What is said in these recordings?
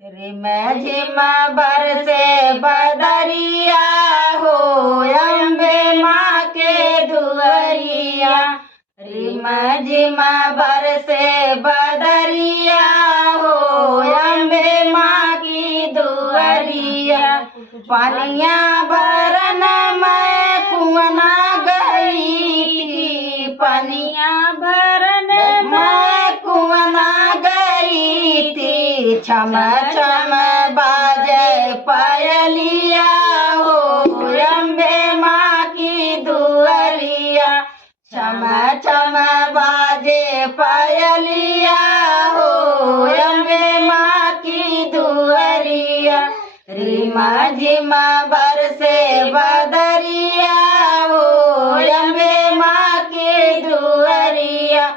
रिम झिम बरसे बदरिया हो अम्बे माँ के दुअरिया। रिम झिम बरसे बदरिया हो अम्बे माँ की दुअरिया। पनिया भरन मैं कुआना गई थी, पनिया भरन मैं कुआना गई थी। छम छम बाजे पायलिया हो अम्बे माँ की दुअरिया। छम छम बाजे पायलिया हो अम्बे माँ की दुअरिया। रिम झिम बरसे बदरिया हो अम्बे माँ की दुअरिया।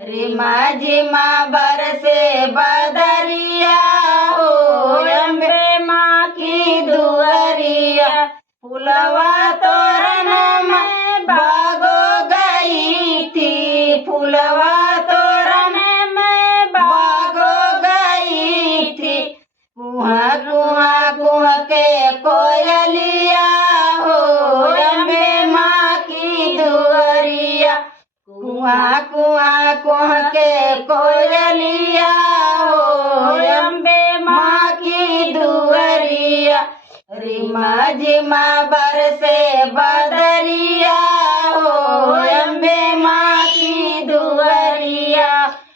रिम झिम बरसे बदरिया हो अम्बे माँ की दुअरिया। फुलवा तोरण में भागो गई थी, फुलवा तोरण में भागो गई थी। कुहाँ कुहाँ कुहाँ के कोयलिया हो अम्बे माँ की दुअरिया। कुहाँ कुहाँ कुहाँ के कोयलिया हो अम्बे माँ की दुअरिया। रिम झिम बरसे बदरिया हो अम्बे माँ की दुअरिया।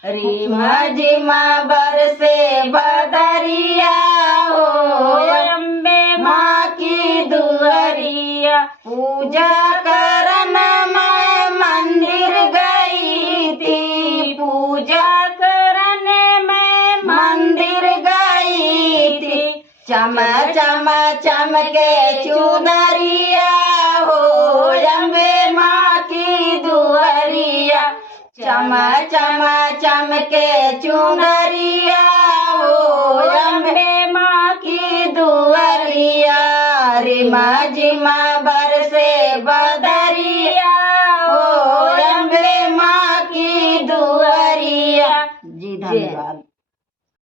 रिम झिम बरसे बदरिया हो अम्बे माँ की दुअरिया। पूजा करन मैं मंदिर गई थी, पूजा करन मैं मंदिर गई थी। चम चम चमके चुनरिया हो अम्बे माँ की दुअरिया। चम चम चमके चुनरिया